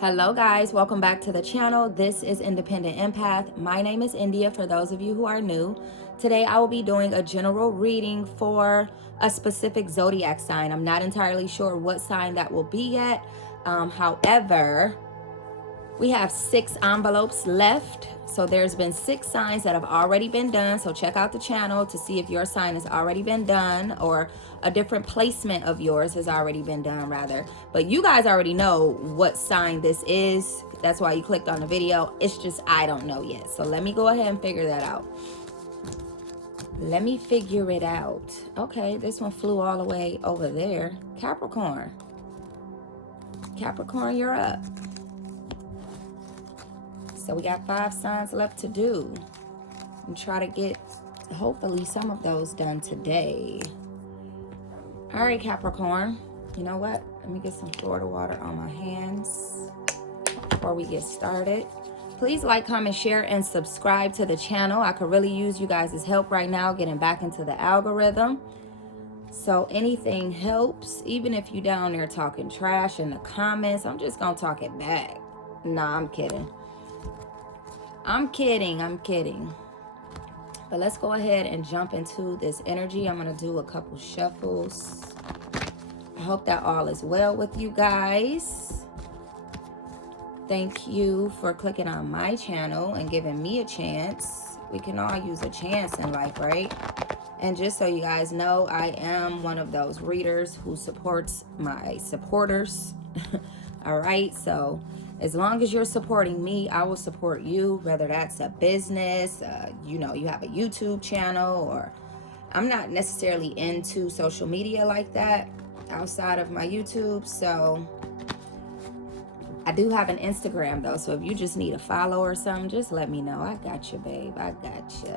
Hello guys, welcome back to the channel. This is Independent Empath. My name is India for those of you who are new. Today I will be doing a general reading for a specific zodiac sign. I'm not entirely sure what sign that will be yet. However, we have 6 envelopes left. So there's been 6 signs that have already been done. So check out the channel to see if your sign has already been done or a different placement of yours has already been done rather. But you guys already know what sign this is. That's why you clicked on the video. It's just I don't know yet. So let me go ahead and figure that out. Let me figure it out. Okay, this one flew all the way over there. Capricorn. Capricorn, you're up. So we got 5 signs left to do and try to get hopefully some of those done today. All right, Capricorn, you know what? Let me get some Florida water on my hands before we get started. Please like, comment, share, and subscribe to the channel. I could really use you guys' help right now getting back into the algorithm. So anything helps, even if you down there talking trash in the comments, I'm just gonna talk it back. Nah, I'm kidding. I'm kidding. But let's go ahead and jump into this energy. I'm going to do a couple shuffles. I hope that all is well with you guys. Thank you for clicking on my channel and giving me a chance. We can all use a chance in life, right? And just so you guys know, I am one of those readers who supports my supporters. All right, so as long as you're supporting me, I will support you, whether that's a business, you have a YouTube channel, or I'm not necessarily into social media like that outside of my YouTube. So I do have an Instagram though. So if you just need a follow or something, just let me know. I got you, babe. I got you.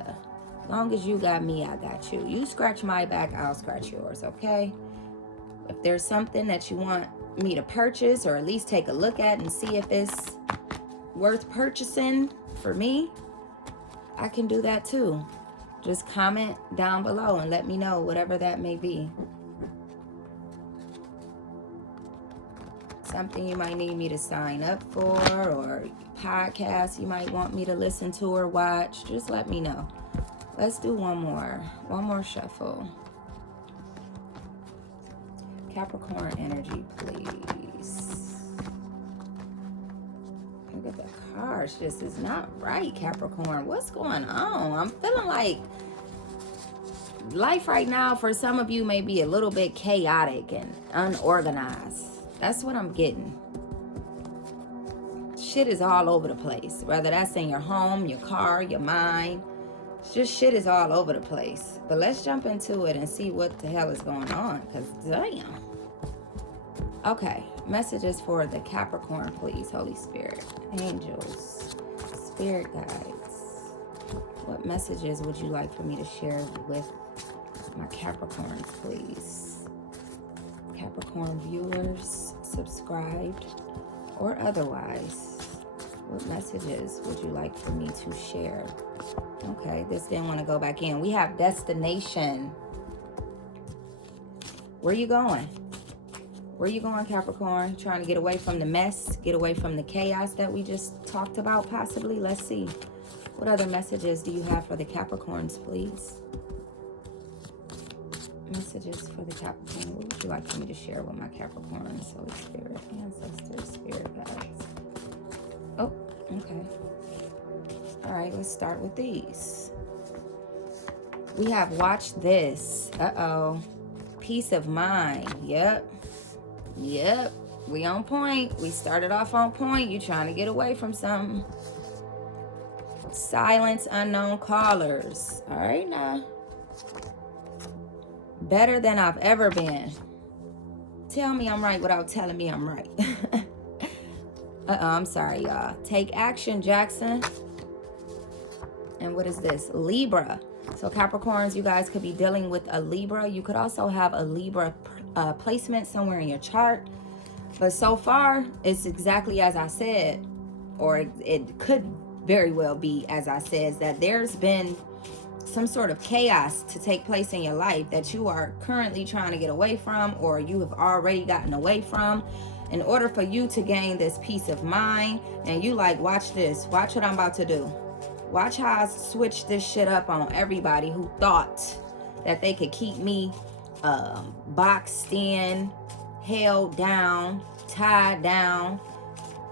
As long as you got me, I got you. You scratch my back, I'll scratch yours, okay? If there's something that you want me to purchase or at least take a look at and see if it's worth purchasing for me, I can do that too. Just comment down below and let me know, whatever that may be. Something you might need me to sign up for, or podcast you might want me to listen to or watch, just let me know. Let's do one more shuffle. Capricorn energy, please. Look at the cards. This is not right, Capricorn. What's going on? I'm feeling like life right now for some of you may be a little bit chaotic and unorganized. That's what I'm getting. Shit is all over the place. Whether that's in your home, your car, your mind. Just shit is all over the place. But let's jump into it and see what the hell is going on. Because damn. Okay. Messages for the Capricorn, please. Holy Spirit. Angels. Spirit guides. What messages would you like for me to share with my Capricorns, please? Capricorn viewers, subscribed or otherwise. What messages would you like for me to share? Okay, this didn't want to go back in. We have destination. Where you going? Where you going, Capricorn? Trying to get away from the mess, get away from the chaos that we just talked about, possibly. Let's see. What other messages do you have for the Capricorns, please? Messages for the Capricorn. What would you like for me to share with my Capricorns? Holy Spirit, ancestors, spirit guides. Oh, okay. All right, let's start with these. We have watch this. Uh-oh. Peace of mind. Yep. We on point. We started off on point. You trying to get away from something. Silence unknown callers. All right, now. Better than I've ever been. Tell me I'm right without telling me I'm right. I'm sorry, y'all. Take action, Jackson. And what is this? Libra. So Capricorns, you guys could be dealing with a Libra. You could also have a Libra placement somewhere in your chart. But so far, it's exactly as I said, or it could very well be as I said, that there's been some sort of chaos to take place in your life that you are currently trying to get away from, or you have already gotten away from. in order for you to gain this peace of mind, and you like, watch this, watch what I'm about to do. Watch how I switch this shit up on everybody who thought that they could keep me boxed in, held down, tied down.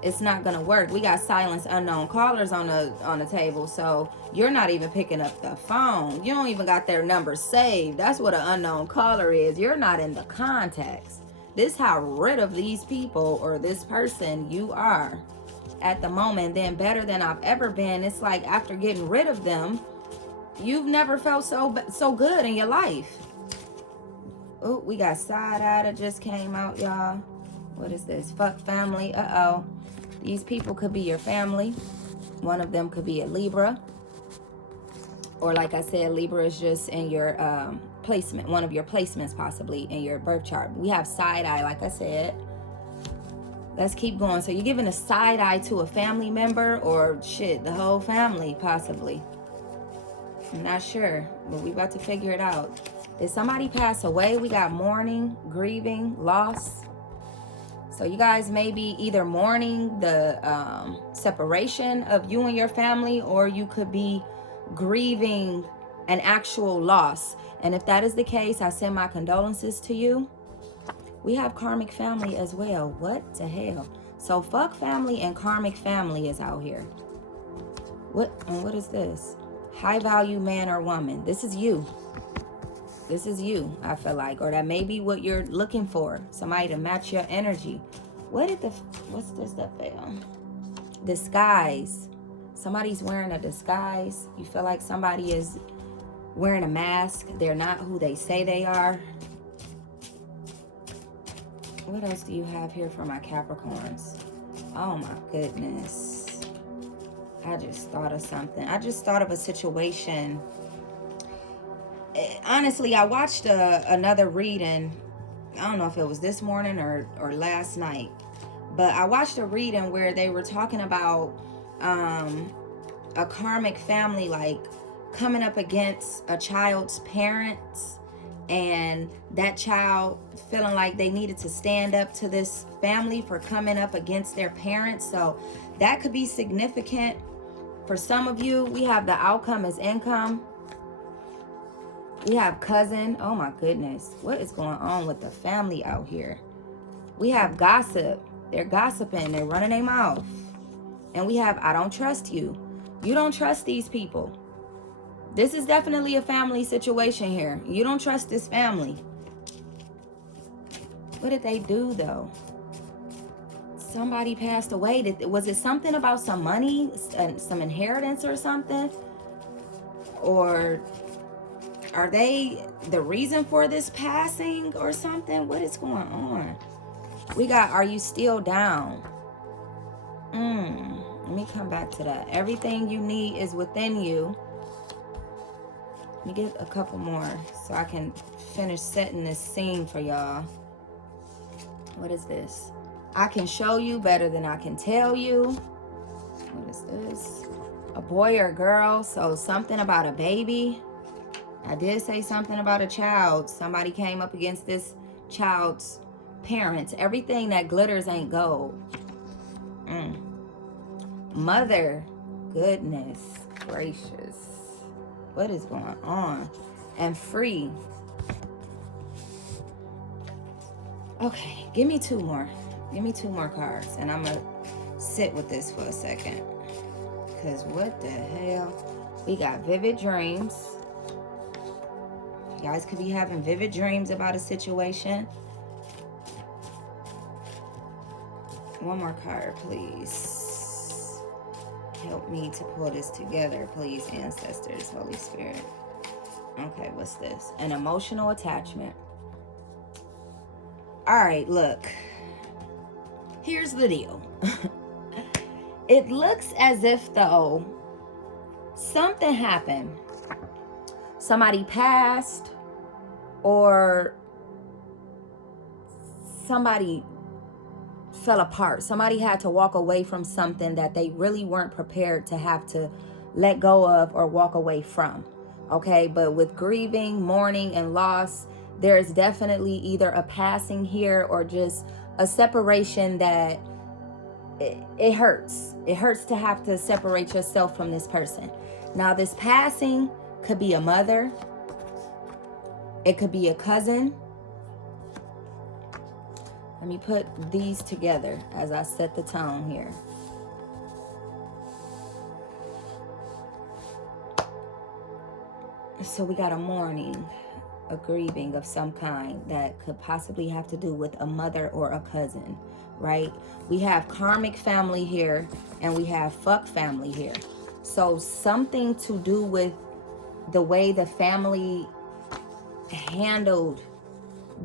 It's not gonna work. We got silence unknown callers on the table, so you're not even picking up the phone. You don't even got their number saved. That's what an unknown caller is. You're not in the contacts. This how rid of these people or this person you are at the moment. Then better than I've ever been. It's like after getting rid of them, you've never felt so good in your life. Oh, we got side-eye that just came out, y'all. What is this? Fuck family. Uh-oh. These people could be your family. One of them could be a Libra. Or like I said, Libra is just in your placement. One of your placements possibly in your birth chart. We have side-eye, like I said. Let's keep going. So you're giving a side-eye to a family member or shit, the whole family possibly. I'm not sure, but we about to figure it out. Did somebody pass away? We got mourning, grieving, loss. So you guys may be either mourning the separation of you and your family, or you could be grieving an actual loss. And if that is the case, I send my condolences to you. We have karmic family as well. What the hell? So fuck family and karmic family is out here. What is this? High value man or woman. This is you. This is you, I feel like. Or that may be what you're looking for. Somebody to match your energy. What's this that fell? Disguise. Somebody's wearing a disguise. You feel like somebody is wearing a mask. They're not who they say they are. What else do you have here for my Capricorns? Oh my goodness. I just thought of something. I just thought of a situation. Honestly, I watched another reading. I don't know if it was this morning or last night. But I watched a reading where they were talking about a karmic family like coming up against a child's parents, and that child feeling like they needed to stand up to this family for coming up against their parents. So that could be significant for some of you. We have the outcome is income. We have cousin. Oh my goodness. What is going on with the family out here? We have gossip. They're gossiping. They're running their mouth. And we have I don't trust you. You don't trust these people. This is definitely a family situation here. You don't trust this family. What did they do though? Somebody passed away. Was it something about some money, some inheritance or something? Or are they the reason for this passing or something? What is going on? We got, are you still down? Let me come back to that. Everything you need is within you. Let me get a couple more so I can finish setting this scene for y'all. What is this? I can show you better than I can tell you. What is this? A boy or a girl. So something about a baby. I did say something about a child. Somebody came up against this child's parents. Everything that glitters ain't gold. Mother. Goodness gracious. What is going on? And free. Okay, give me two more. Give me two more cards. And I'm going to sit with this for a second. Because what the hell? We got vivid dreams. You guys could be having vivid dreams about a situation. One more card, please. Help me to pull this together, please, ancestors, Holy Spirit. Okay, what's this? An emotional attachment. All right, look. Here's the deal. It looks as if, though, something happened. Somebody passed, or somebody fell apart. Somebody had to walk away from something that they really weren't prepared to have to let go of or walk away from. Okay, but with grieving, mourning, and loss, there is definitely either a passing here or just a separation that it hurts. It hurts to have to separate yourself from this person. Now, this passing could be a mother. It could be a cousin. Let me put these together as I set the tone here. So we got a mourning, a grieving of some kind that could possibly have to do with a mother or a cousin, right? We have karmic family here and we have fuck family here. So something to do with the way the family handled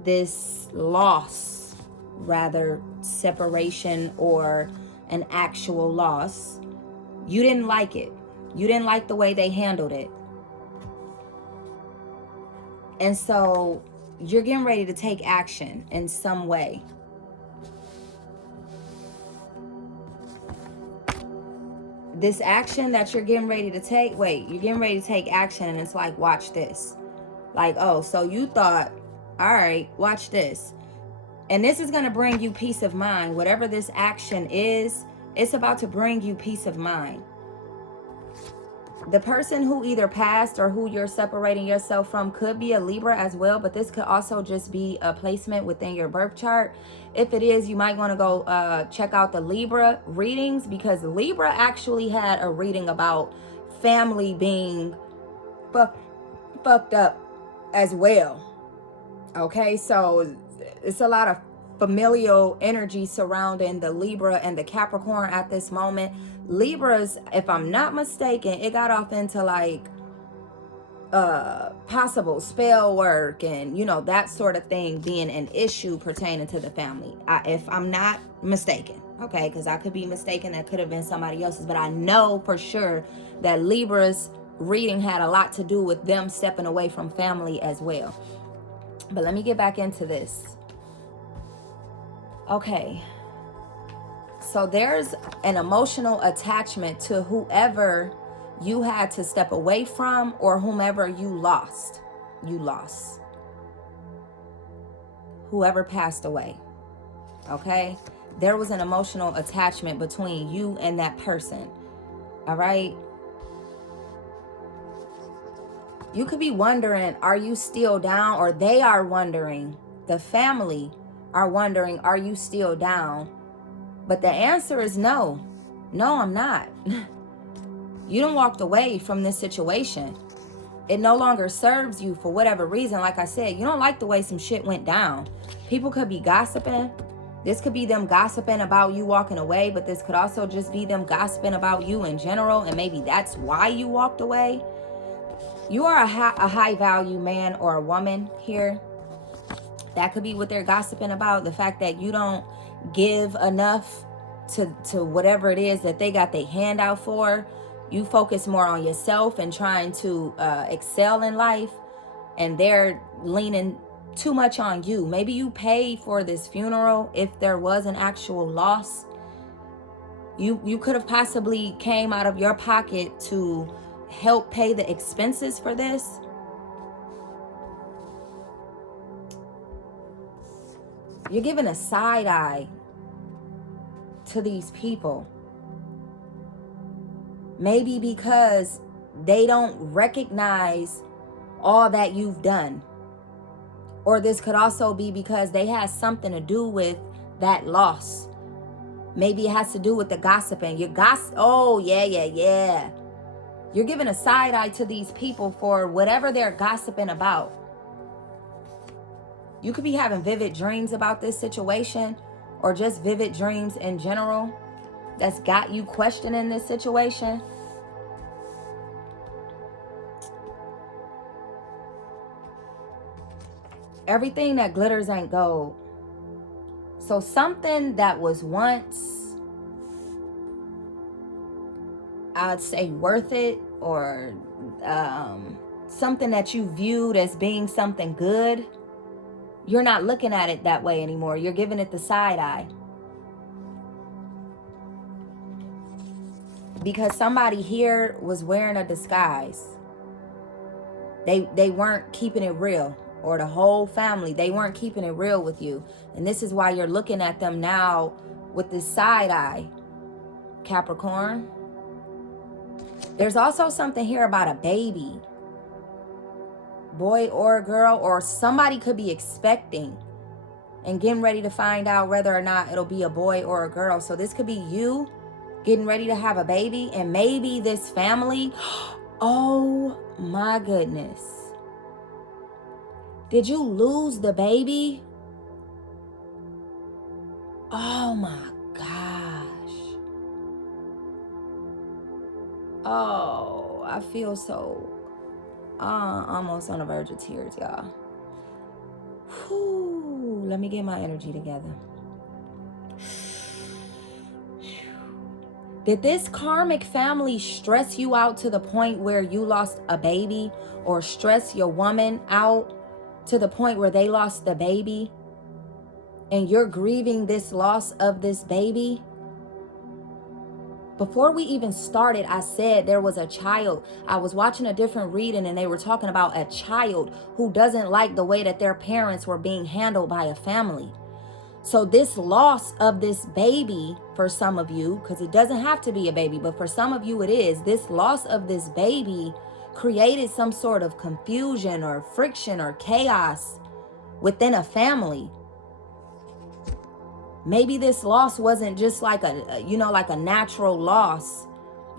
this loss, rather separation or an actual loss. You didn't like it. You didn't like the way they handled it. And so you're getting ready to take action in some way. This action that you're getting ready to take, you're getting ready to take action, and it's like, watch this. Like, oh, so you thought, all right, watch this. And this is going to bring you peace of mind. Whatever this action is, it's about to bring you peace of mind. The person who either passed or who you're separating yourself from could be a Libra as well, but this could also just be a placement within your birth chart. If it is, you might want to go check out the Libra readings, because Libra actually had a reading about family being fucked up as well. Okay, so it's a lot of familial energy surrounding the Libra and the Capricorn at this moment. Libras, if I'm not mistaken, it got off into like possible spell work and, you know, that sort of thing being an issue pertaining to the family. If I'm not mistaken, okay, because I could be mistaken, that could have been somebody else's, but I know for sure that Libra's reading had a lot to do with them stepping away from family as well. But let me get back into this. Okay. So there's an emotional attachment to whoever you had to step away from or whomever you lost. Whoever passed away. Okay? There was an emotional attachment between you and that person. All right? You could be wondering, are you still down? Or they are wondering, the family are wondering, are you still down? But the answer is no. No, I'm not. You done walked away from this situation. It no longer serves you for whatever reason. Like I said, you don't like the way some shit went down. People could be gossiping. This could be them gossiping about you walking away, but this could also just be them gossiping about you in general, and maybe that's why you walked away. You are a high value man or a woman here. That could be what they're gossiping about. The fact that you don't give enough to whatever it is that they got their hand out for. You focus more on yourself and trying to excel in life, and they're leaning too much on you. Maybe you paid for this funeral if there was an actual loss. You could have possibly came out of your pocket to help pay the expenses for this. You're giving a side eye to these people. Maybe because they don't recognize all that you've done. Or this could also be because they had something to do with that loss. Maybe it has to do with the gossiping. Oh, yeah. You're giving a side eye to these people for whatever they're gossiping about. You could be having vivid dreams about this situation, or just vivid dreams in general that's got you questioning this situation. Everything that glitters ain't gold. So something that was once, I'd say, worth it, or something that you viewed as being something good, you're not looking at it that way anymore. You're giving it the side eye. Because somebody here was wearing a disguise. They weren't keeping it real. or the whole family. They weren't keeping it real with you. And this is why you're looking at them now with this side eye, Capricorn. There's also something here about a baby. Boy or a girl, or somebody could be expecting and getting ready to find out whether or not it'll be a boy or a girl. So this could be you getting ready to have a baby, and maybe this family. Oh my goodness. Did you lose the baby? Oh my gosh. Oh, I feel so almost on the verge of tears, y'all. Whew, let me get my energy together. Did this karmic family stress you out to the point where you lost a baby, or stress your woman out to the point where they lost the baby and you're grieving this loss of this baby? Before we even started, I said there was a child. I was watching a different reading and they were talking about a child who doesn't like the way that their parents were being handled by a family. So this loss of this baby, for some of you, because it doesn't have to be a baby, but for some of you it is, this loss of this baby created some sort of confusion or friction or chaos within a family. Maybe this loss wasn't just like like a natural loss,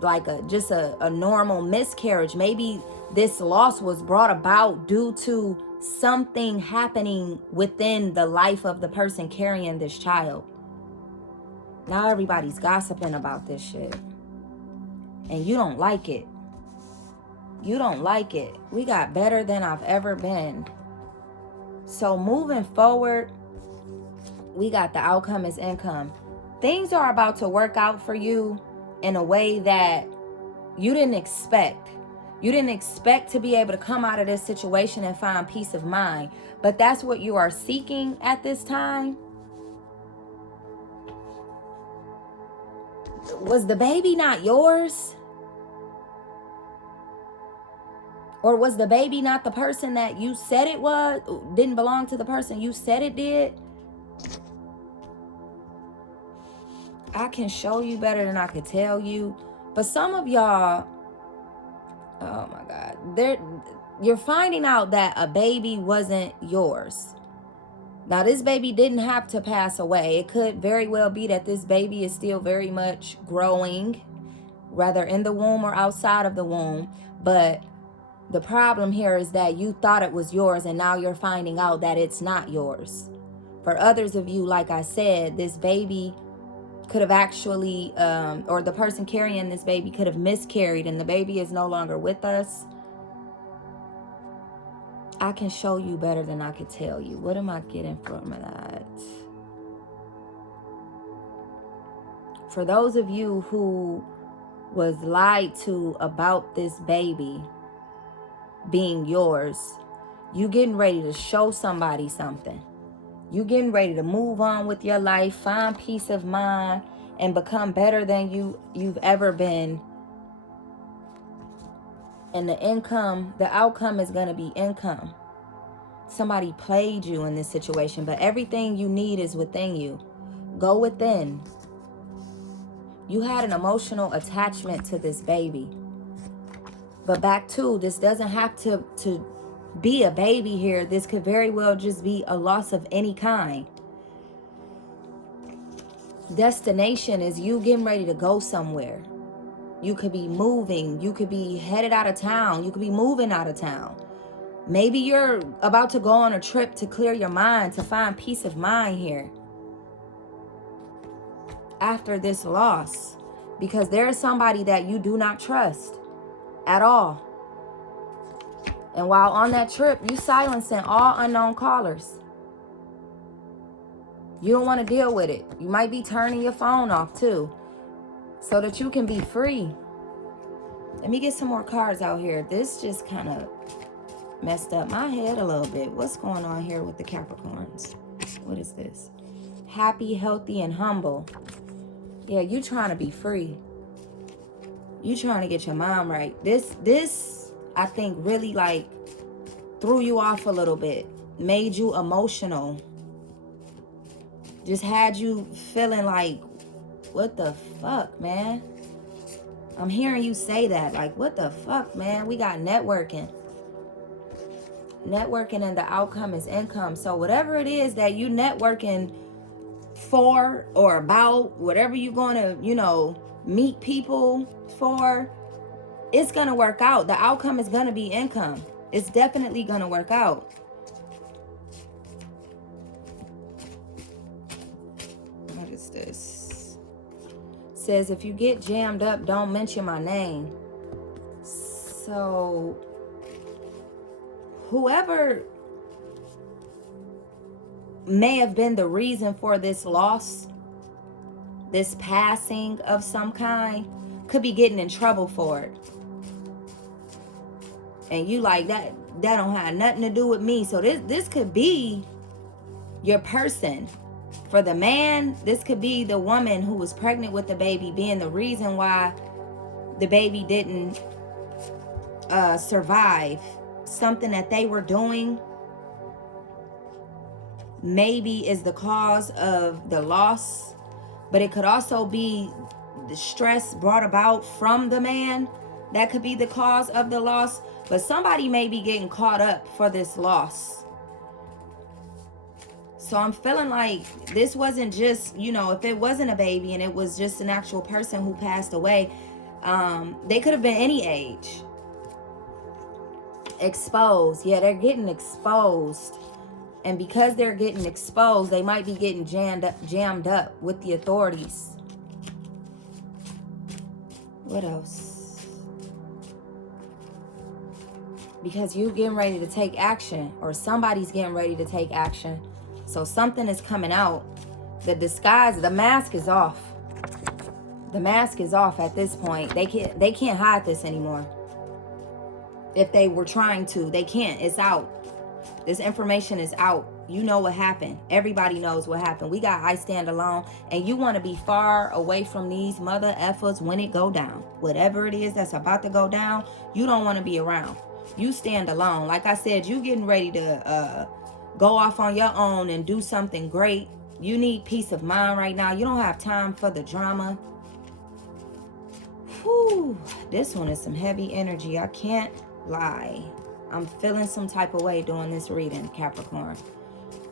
like just a normal miscarriage. Maybe this loss was brought about due to something happening within the life of the person carrying this child. Now everybody's gossiping about this shit. And you don't like it. You don't like it. We got better than I've ever been. So moving forward, we got the outcome is income. Things are about to work out for you in a way that you didn't expect. You didn't expect to be able to come out of this situation and find peace of mind. But that's what you are seeking at this time. Was the baby not yours? Or was the baby not the person that you said it was? Didn't belong to the person you said it did? I can show you better than I could tell you. But some of y'all, oh my God, you're finding out that a baby wasn't yours. Now, this baby didn't have to pass away. It could very well be that this baby is still very much growing, whether in the womb or outside of the womb. But the problem here is that you thought it was yours, and now you're finding out that it's not yours. For others of you, like I said, this baby could have actually, or the person carrying this baby could have miscarried and the baby is no longer with us. I can show you better than I could tell you. What am I getting from that? For those of you who was lied to about this baby being yours, you getting ready to show somebody something. You getting ready to move on with your life, find peace of mind, and become better than you've ever been. And the outcome is going to be income. Somebody played you in this situation, but everything you need is within you. Go within. You had an emotional attachment to this baby. But back to, this doesn't have to be a baby here. This could very well just be a loss of any kind. Destination is you getting ready to go somewhere. You could be moving. You could be headed out of town. You could be moving out of town. Maybe you're about to go on a trip to clear your mind, to find peace of mind here after this loss, because there is somebody that you do not trust at all. And while on that trip, you silencing all unknown callers. You don't want to deal with it. You might be turning your phone off too, so that you can be free. Let me get some more cards out here. This just kind of messed up my head a little bit. What's going on here with the Capricorns? What is this? Happy, healthy, and humble. Yeah, you trying to be free. You trying to get your mind right. This I think really like threw you off a little bit, made you emotional, just had you feeling like, what the fuck, man? I'm hearing you say that, like, what the fuck, man? We got networking. Networking, and the outcome is income. So whatever it is that you networking for or about, whatever you're going to, meet people for, it's going to work out. The outcome is going to be income. It's definitely going to work out. What is this? It says, if you get jammed up, don't mention my name. So whoever may have been the reason for this loss, this passing of some kind, could be getting in trouble for it. And you like, that don't have nothing to do with me. So this could be your person. For the man, this could be the woman who was pregnant with the baby being the reason why the baby didn't survive. Something that they were doing maybe is the cause of the loss, but it could also be the stress brought about from the man. That could be the cause of the loss, but somebody may be getting caught up for this loss. So I'm feeling like this wasn't just, if it wasn't a baby and it was just an actual person who passed away, they could have been any age. Exposed. Yeah, they're getting exposed. And because they're getting exposed, they might be getting jammed up with the authorities. What else? Because you getting ready to take action, or somebody's getting ready to take action. So something is coming out. The disguise, the mask is off. The mask is off at this point. They can't hide this anymore. If they were trying to, they can't. It's out. This information is out. You know what happened. Everybody knows what happened. We got I stand alone. And you want to be far away from these mother effers when it go down. Whatever it is that's about to go down, you don't want to be around. You stand alone. Like I said, you getting ready to go off on your own and do something great. You need peace of mind right now. You don't have time for the drama. Whew. This one is some heavy energy. I can't lie. I'm feeling some type of way doing this reading, Capricorn.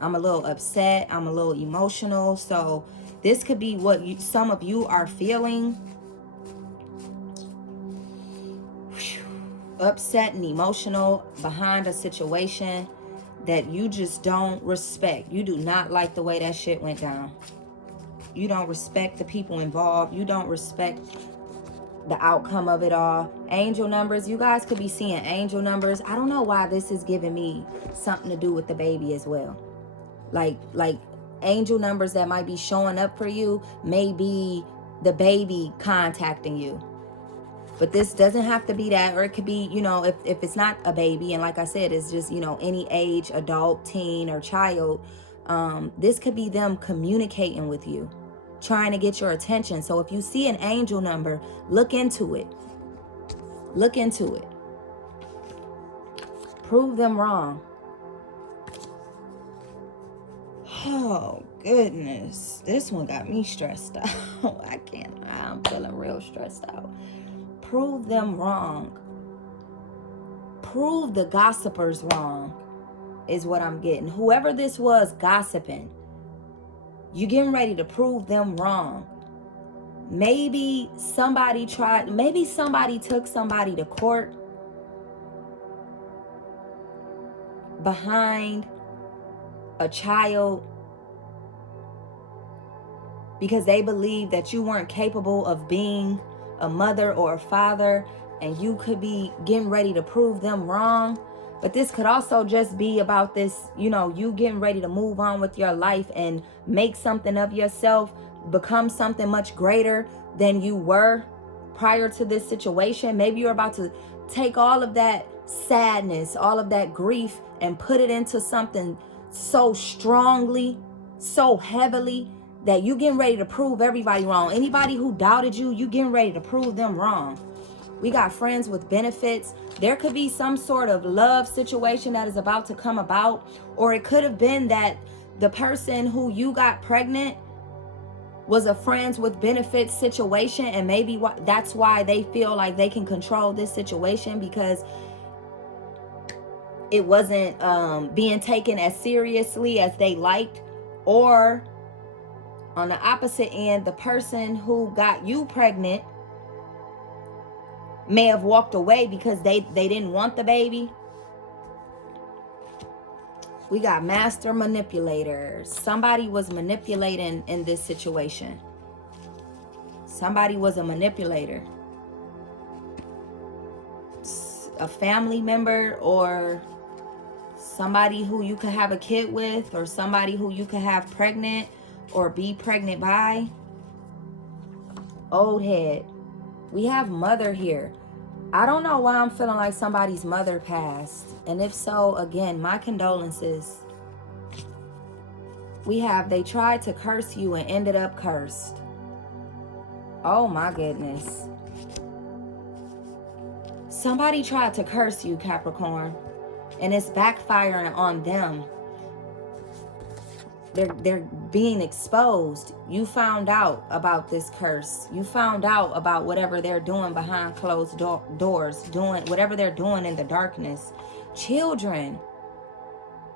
I'm a little upset. I'm a little emotional. So this could be what some of you are feeling. Upset and emotional behind a situation that you just don't respect. You do not like the way that shit went down. You don't respect the people involved. You don't respect the outcome of it all. Angel numbers. You guys could be seeing angel numbers. I don't know why this is giving me something to do with the baby as well. Like angel numbers that might be showing up for you may be the baby contacting you. But this doesn't have to be that, or it could be, if it's not a baby, and like I said, it's just, any age, adult, teen, or child, this could be them communicating with you, trying to get your attention. So if you see an angel number, look into it. Look into it. Prove them wrong. Oh, goodness. This one got me stressed out. I'm feeling real stressed out. Prove them wrong. Prove the gossipers wrong is what I'm getting. Whoever this was gossiping, you getting ready to prove them wrong. Maybe somebody took somebody to court behind a child because they believe that you weren't capable of being a mother or a father, and you could be getting ready to prove them wrong. But this could also just be about this, you getting ready to move on with your life and make something of yourself, become something much greater than you were prior to this situation. Maybe you're about to take all of that sadness, all of that grief, and put it into something so strongly, so heavily, that you getting ready to prove everybody wrong. Anybody who doubted you, you getting ready to prove them wrong. We got friends with benefits. There could be some sort of love situation that is about to come about. Or it could have been that the person who you got pregnant was a friends with benefits situation, and maybe that's why they feel like they can control this situation, because it wasn't being taken as seriously as they liked. Or on the opposite end, the person who got you pregnant may have walked away because they didn't want the baby. We got master manipulators. Somebody was manipulating in this situation. Somebody was a manipulator. A family member, or somebody who you could have a kid with, or somebody who you could have pregnant or be pregnant by. Old head. We have mother here. I don't know why I'm feeling like somebody's mother passed. And if so, again, my condolences. We have, they tried to curse you and ended up cursed. Oh my goodness. Somebody tried to curse you, Capricorn, and it's backfiring on them. They're being exposed. You found out about this curse. You found out about whatever they're doing behind closed doors, doing whatever they're doing in the darkness. Children.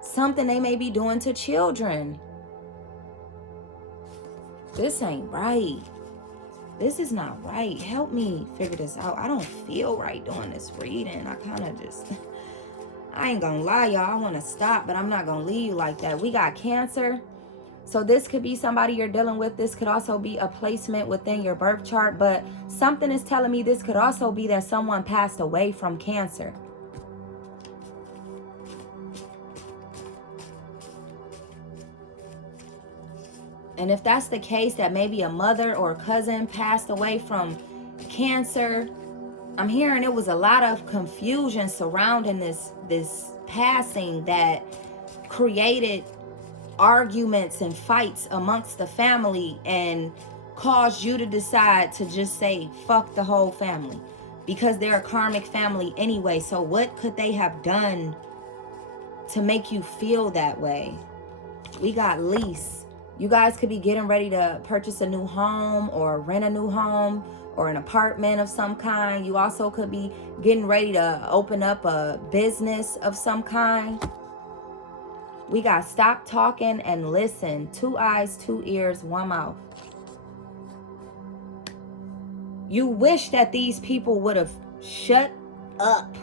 Something they may be doing to children. This ain't right. This is not right. Help me figure this out. I don't feel right doing this reading. I kind of just... I ain't gonna lie, y'all. I want to stop, but I'm not gonna leave you like that. We got Cancer. So this could be somebody you're dealing with. This could also be a placement within your birth chart. But something is telling me this could also be that someone passed away from Cancer. And if that's the case, that maybe a mother or a cousin passed away from Cancer, I'm hearing it was a lot of confusion surrounding this passing that created arguments and fights amongst the family and caused you to decide to just say, fuck the whole family, because they're a karmic family anyway. So what could they have done to make you feel that way? We got lease. You guys could be getting ready to purchase a new home or rent a new home or an apartment of some kind. You also could be getting ready to open up a business of some kind. We got stop talking and listen. 2 eyes, 2 ears, 1 mouth. You wish that these people would have shut up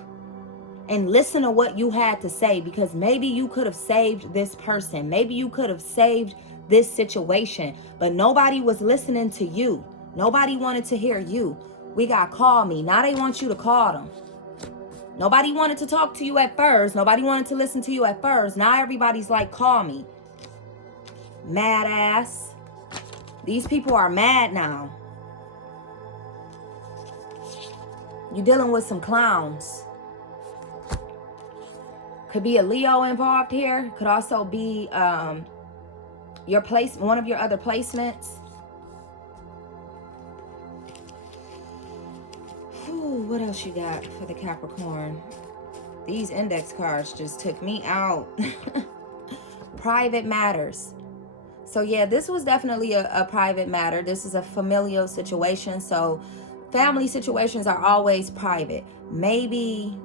and listen to what you had to say, because maybe you could have saved this person. Maybe you could have saved this situation, but nobody was listening to you. Nobody wanted to hear you. We got call me. Now they want you to call them. Nobody wanted to talk to you at first. Nobody wanted to listen to you at first. Now everybody's like, call me. Mad ass. These people are mad now. You're dealing with some clowns. Could be a Leo involved here. Could also be one of your other placements. What else you got for the Capricorn? These index cards just took me out. Private matters. So yeah, this was definitely a private matter. This is a familial situation. So family situations are always private. Maybe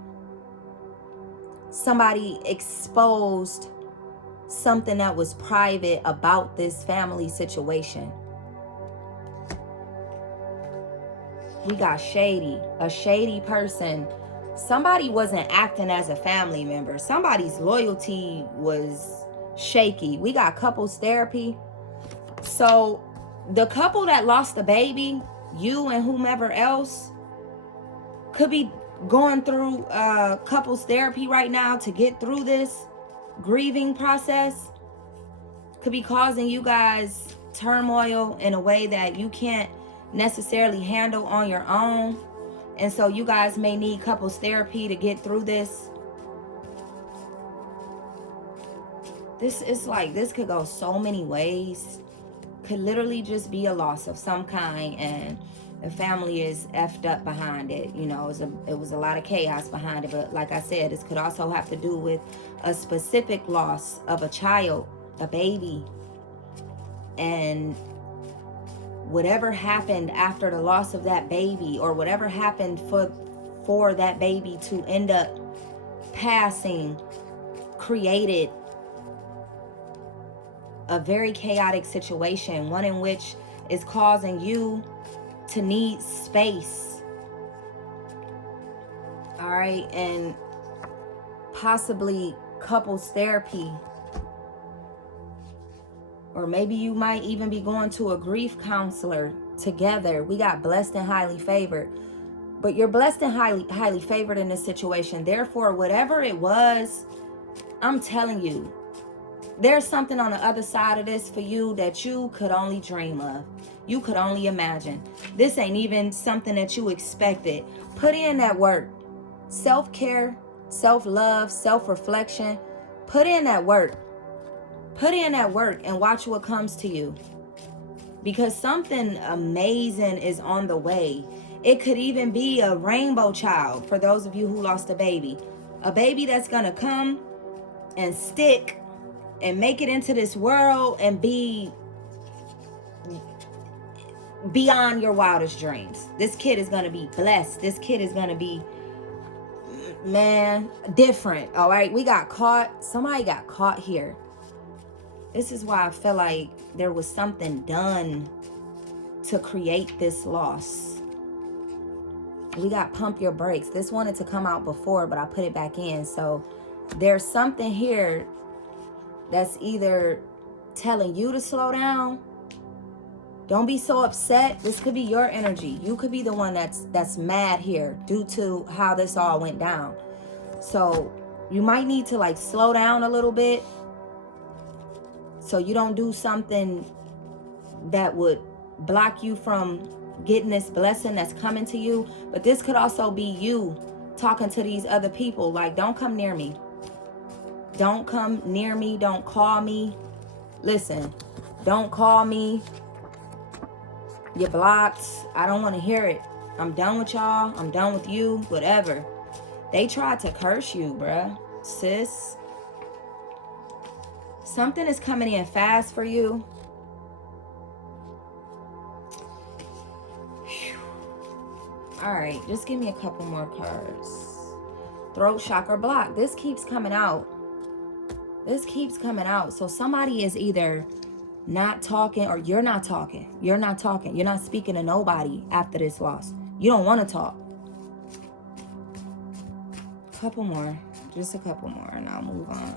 somebody exposed something that was private about this family situation. We got shady. A shady person. Somebody wasn't acting as a family member. Somebody's loyalty was shaky. We got couples therapy. So the couple that lost the baby, you and whomever else, could be going through couples therapy right now to get through this grieving process. Could be causing you guys turmoil in a way that you can't necessarily handle on your own, and so you guys may need couples therapy to get through this. This is like, this could go so many ways. Could literally just be a loss of some kind, and The family is effed up behind it. You know, it was a lot of chaos behind it. But like I said, this could also have to do with a specific loss of a child, a baby. And whatever happened after the loss of that baby, or whatever happened for that baby to end up passing, created a very chaotic situation, one in which is causing you to need space. All right, and possibly couples therapy. Or maybe you might even be going to a grief counselor together. We got blessed and highly favored. But you're blessed and highly favored in this situation. Therefore, whatever it was, I'm telling you, there's something on the other side of this for you that you could only dream of. You could only imagine. This ain't even something that you expected. Put in that work. Self-care, self-love, self-reflection. Put in that work. Put in that work and watch what comes to you. Because something amazing is on the way. It could even be a rainbow child for those of you who lost a baby. A baby that's going to come and stick and make it into this world and be beyond your wildest dreams. This kid is going to be blessed. This kid is going to be, man, different. All right. We got caught. Somebody got caught here. This is why I feel like there was something done to create this loss. We got pump your brakes. This wanted to come out before, but I put it back in. So there's something here that's either telling you to slow down. Don't be so upset. This could be your energy. You could be the one that's mad here due to how this all went down. So you might need to like slow down a little bit, so you don't do something that would block you from getting this blessing that's coming to you. But this could also be you talking to these other people like, don't come near me. Don't come near me. Don't call me. Listen, don't call me. You're blocked. I don't want to hear it. I'm done with y'all. I'm done with you. Whatever. They tried to curse you, bruh. Sis. Something is coming in fast for you. All right, just give me a couple more cards. Throat chakra block. This keeps coming out. This keeps coming out. So somebody is either not talking, or you're not talking. You're not talking. You're not speaking to nobody after this loss. You don't want to talk. Couple more. Just a couple more and I'll move on.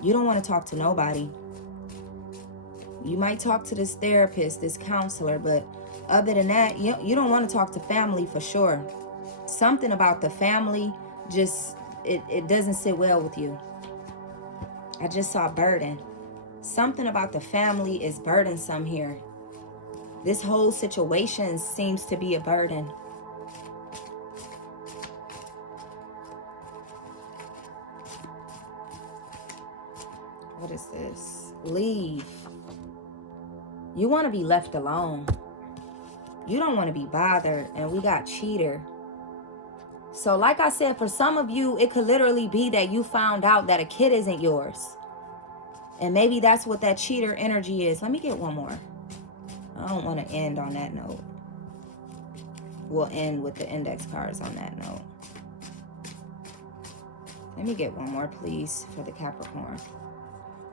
You don't want to talk to nobody. You might talk to this therapist, this counselor, but other than that, you don't want to talk to family for sure. Something about the family just, it doesn't sit well with you. I just saw burden. Something about the family is burdensome here. This whole situation seems to be a burden. What is this? Leave. You want to be left alone. You don't want to be bothered. And we got cheater. So like I said, for some of you, it could literally be that you found out that a kid isn't yours. And maybe that's what that cheater energy is. Let me get one more. I don't want to end on that note. We'll end with the index cards on that note. Let me get one more, please, for the Capricorn.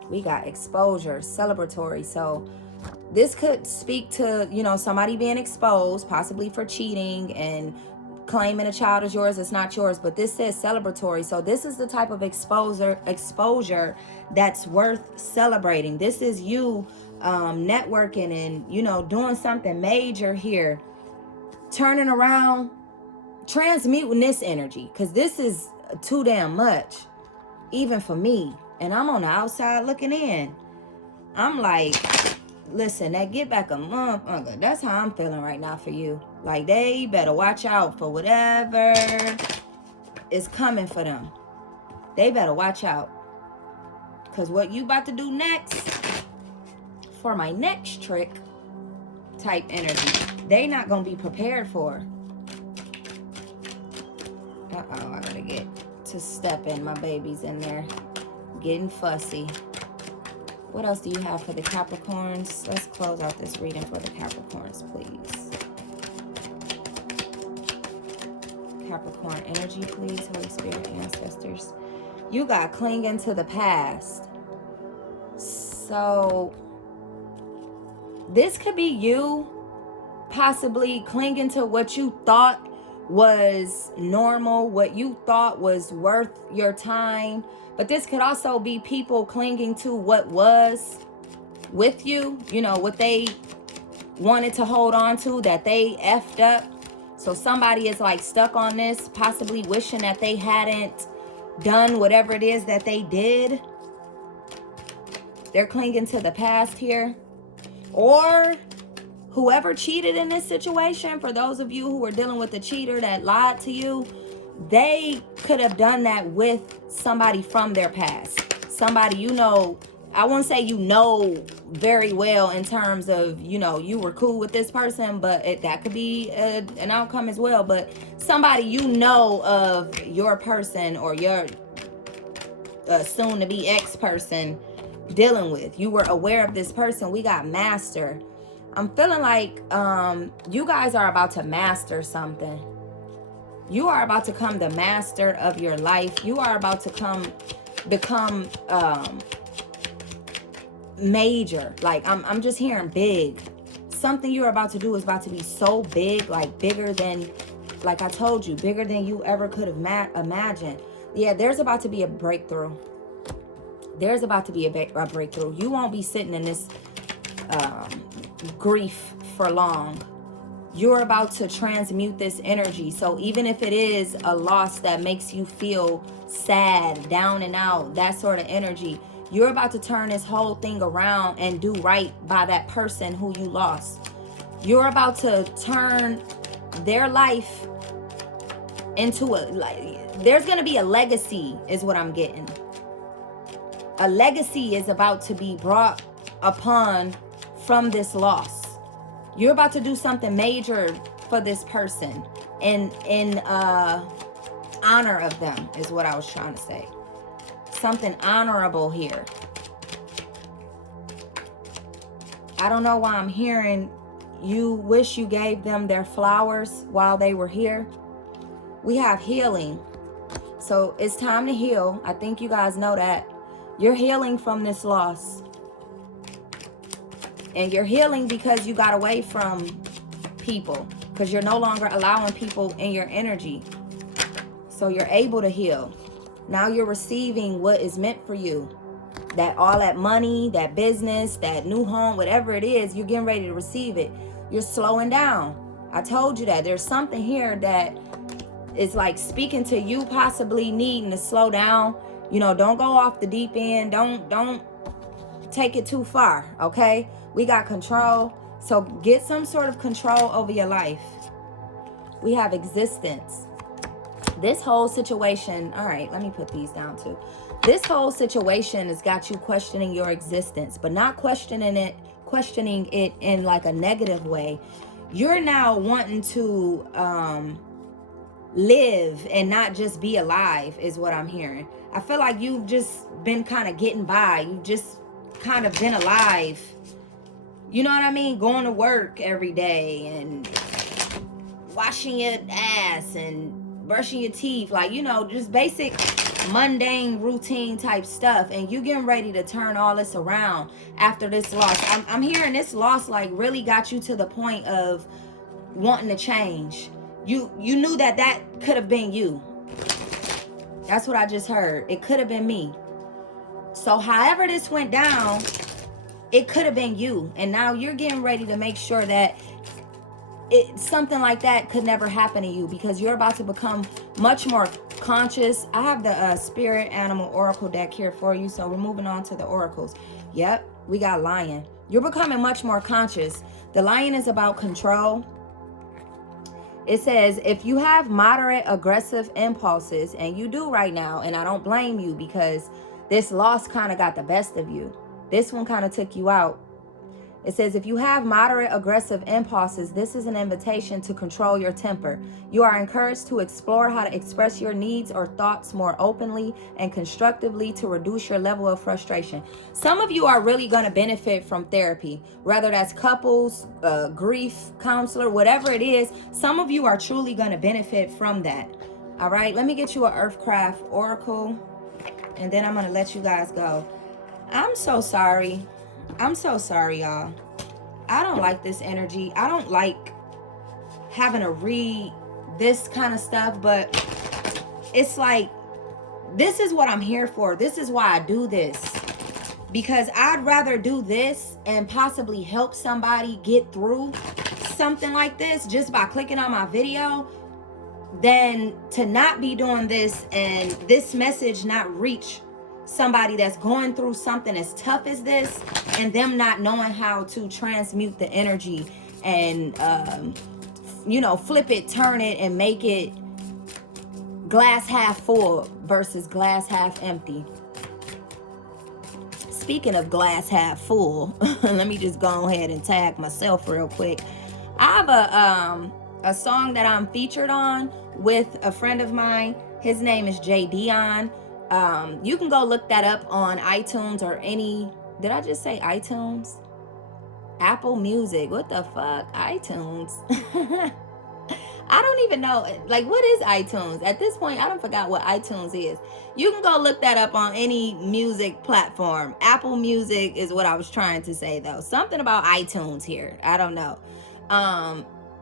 We got exposure, celebratory. So this could speak to, somebody being exposed, possibly for cheating and claiming a child is yours. It's not yours, but this says celebratory. So this is the type of exposure that's worth celebrating. This is you networking and, doing something major here. Turning around, transmuting this energy, because this is too damn much, even for me. And I'm on the outside looking in. I'm like, listen, that get back a month, that's how I'm feeling right now for you. Like, they better watch out for whatever is coming for them. They better watch out. Because what you about to do next, for my next trick, type energy. They not going to be prepared for. Uh-oh, I got to get to step in. My baby's in there getting fussy. What else do you have for the Capricorns? Let's close out this reading for the Capricorns, please. Capricorn energy, please. Holy Spirit, ancestors. You got clinging to the past. So this could be you possibly clinging to what you thought was normal, what you thought was worth your time. But this could also be people clinging to what was with you, you know, what they wanted to hold on to that they effed up. So somebody is like stuck on this, possibly wishing that they hadn't done whatever it is that they did. They're clinging to the past here. Or whoever cheated in this situation, for those of you who are dealing with a cheater that lied to you, they could have done that with somebody from their past. Somebody, you know, I won't say you know very well in terms of, you know, you were cool with this person, but that could be an outcome as well. But somebody you know of your person or your soon-to-be ex-person dealing with. You were aware of this person. We got master. I'm feeling like you guys are about to master something. You are about to come the master of your life. You are about to become major. Like I'm just hearing big. Something you're about to do is about to be so big, like bigger than, like I told you, bigger than you ever could have imagined. Yeah, there's about to be a breakthrough. There's about to be a breakthrough. You won't be sitting in this grief for long. You're about to transmute this energy. So even if it is a loss that makes you feel sad, down and out, that sort of energy, you're about to turn this whole thing around and do right by that person who you lost. You're about to turn their life into there's going to be a legacy is what I'm getting. A legacy is about to be brought upon from this loss. You're about to do something major for this person in honor of them is what I was trying to say. Something honorable here. I don't know why I'm hearing you wish you gave them their flowers while they were here. We have healing. So it's time to heal. I think you guys know that. You're healing from this loss. And you're healing because you got away from people. Because you're no longer allowing people in your energy. So you're able to heal. Now you're receiving what is meant for you. That all that money, that business, that new home, whatever it is, you're getting ready to receive it. You're slowing down. I told you that. There's something here that is like speaking to you possibly needing to slow down. You know, don't go off the deep end. Don't take it too far, okay? We got control. So get some sort of control over your life. We have existence. This whole situation, all right, let me put these down too. This whole situation has got you questioning your existence, but not questioning it in like a negative way. You're now wanting to live and not just be alive is what I'm hearing. I feel like you've just been kind of getting by. You've just kind of been alive. You know what I mean? Going to work every day and washing your ass and brushing your teeth. Like, you know, just basic mundane routine type stuff. And you getting ready to turn all this around after this loss. I'm hearing this loss like really got you to the point of wanting to change. You knew that could have been you. That's what I just heard. It could have been me. So however this went down, it could have been you. And now you're getting ready to make sure that something like that could never happen to you, because you're about to become much more conscious. I have the Spirit Animal Oracle deck here for you. So we're moving on to the oracles. Yep, we got Lion. You're becoming much more conscious. The Lion is about control. It says, if you have moderate aggressive impulses, and you do right now, and I don't blame you because this loss kind of got the best of you. This one kind of took you out. It says, if you have moderate aggressive impulses, this is an invitation to control your temper. You are encouraged to explore how to express your needs or thoughts more openly and constructively to reduce your level of frustration. Some of you are really going to benefit from therapy, whether that's couples, grief counselor, whatever it is. Some of you are truly going to benefit from that. All right, let me get you an Earthcraft Oracle, and then I'm going to let you guys go. I'm so sorry. I'm so sorry, y'all. I don't like this energy. I don't like having to read this kind of stuff, but it's like, this is what I'm here for. This is why I do this. Because I'd rather do this and possibly help somebody get through something like this just by clicking on my video than to not be doing this and this message not reach somebody that's going through something as tough as this, and them not knowing how to transmute the energy and flip it, turn it, and make it glass half full versus glass half empty. Speaking of glass half full, let me just go ahead and tag myself real quick. I have a song that I'm featured on with a friend of mine. His name is Jay Dion. You can go look that up on iTunes or did I just say iTunes? Apple Music. What the fuck? iTunes. I don't even know. Like, what is iTunes? At this point, I don't forgot what iTunes is. You can go look that up on any music platform. Apple Music is what I was trying to say, though. Something about iTunes here. I don't know.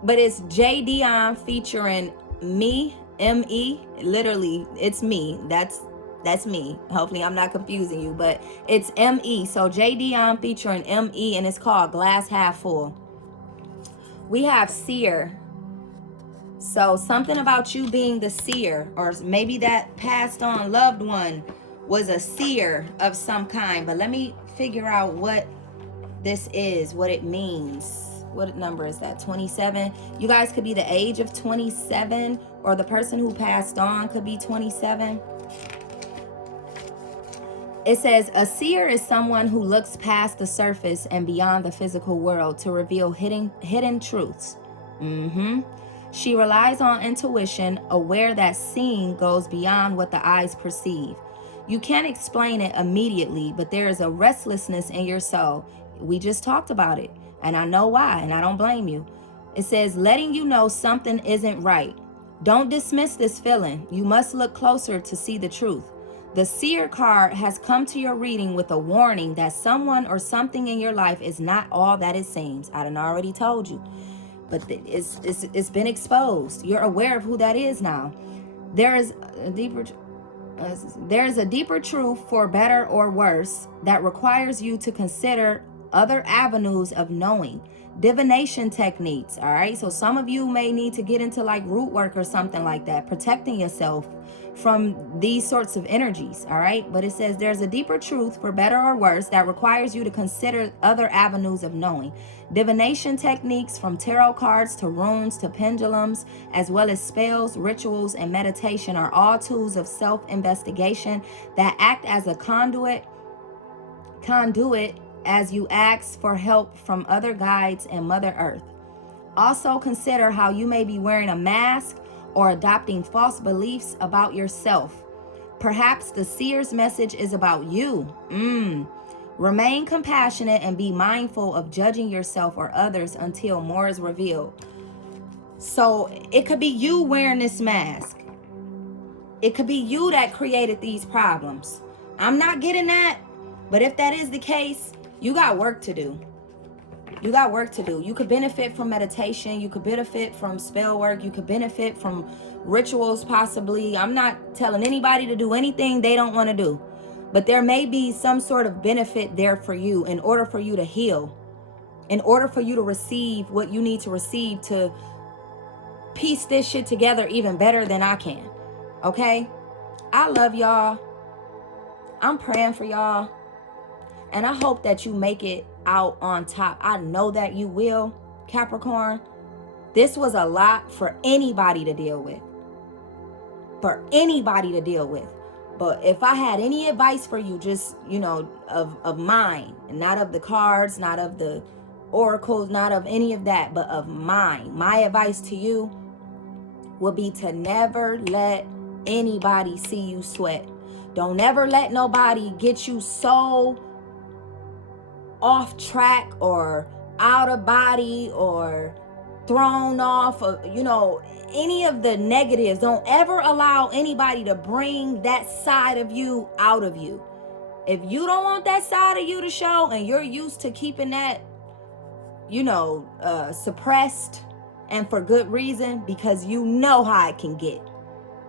But it's Jay Dion featuring me, M-E. Literally, it's me. That's me. Hopefully I'm not confusing you, but it's M-E. So Jay Dion featuring M-E, and it's called Glass Half Full. We have seer. So something about you being the seer, or maybe that passed on loved one was a seer of some kind. But let me figure out what this is, what it means. What number is that? 27. You guys could be the age of 27, or the person who passed on could be 27. It says, a seer is someone who looks past the surface and beyond the physical world to reveal hidden truths. She relies on intuition, aware that seeing goes beyond what the eyes perceive. You can't explain it immediately, but there is a restlessness in your soul. We just talked about it, and I know why, and I don't blame you. It says, letting you know something isn't right. Don't dismiss this feeling. You must look closer to see the truth. The seer card has come to your reading with a warning that someone or something in your life is not all that it seems. I done already told you, but it's been exposed. You're aware of who that is now. There is a deeper truth, for better or worse, that requires you to consider other avenues of knowing. Divination techniques, all right? So some of you may need to get into like root work or something like that, protecting yourself from these sorts of energies, all right? But it says there's a deeper truth, for better or worse, that requires you to consider other avenues of knowing. Divination techniques, from tarot cards to runes to pendulums, as well as spells, rituals, and meditation, are all tools of self-investigation that act as a conduit as you ask for help from other guides and Mother Earth. Also consider how you may be wearing a mask or adopting false beliefs about yourself. Perhaps the seer's message is about you. Remain compassionate and be mindful of judging yourself or others until more is revealed. So it could be you wearing this mask. It could be you that created these problems. I'm not getting that, but if that is the case, you got work to do. You got work to do. You could benefit from meditation. You could benefit from spell work. You could benefit from rituals, possibly. I'm not telling anybody to do anything they don't want to do. But there may be some sort of benefit there for you in order for you to heal. In order for you to receive what you need to receive to piece this shit together even better than I can. Okay? I love y'all. I'm praying for y'all. And I hope that you make it out on top. I know that you will, Capricorn. This was a lot for anybody to deal with. For anybody to deal with. But if I had any advice for you, just, of mine, and not of the cards, not of the oracles, not of any of that, but of mine. My advice to you would be to never let anybody see you sweat. Don't ever let nobody get you so off track or out of body or thrown off of, any of the negatives. Don't ever allow anybody to bring that side of you out of you. If you don't want that side of you to show and you're used to keeping that, suppressed, and for good reason, because you know how it can get.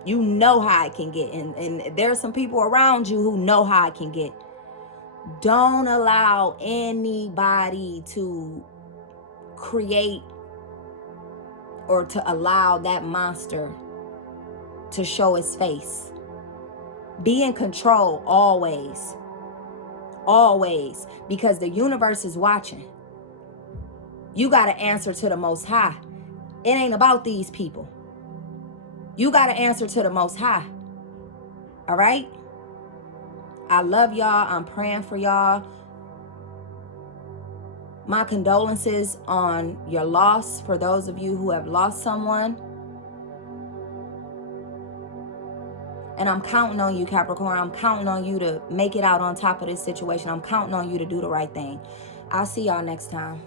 You know how it can get. And there's some people around you who know how it can get. Don't allow anybody to create or to allow that monster to show its face. Be in control always. Always. Because the universe is watching. You got to answer to the Most High. It ain't about these people. You got to answer to the Most High. All right? I love y'all. I'm praying for y'all. My condolences on your loss for those of you who have lost someone. And I'm counting on you, Capricorn. I'm counting on you to make it out on top of this situation. I'm counting on you to do the right thing. I'll see y'all next time.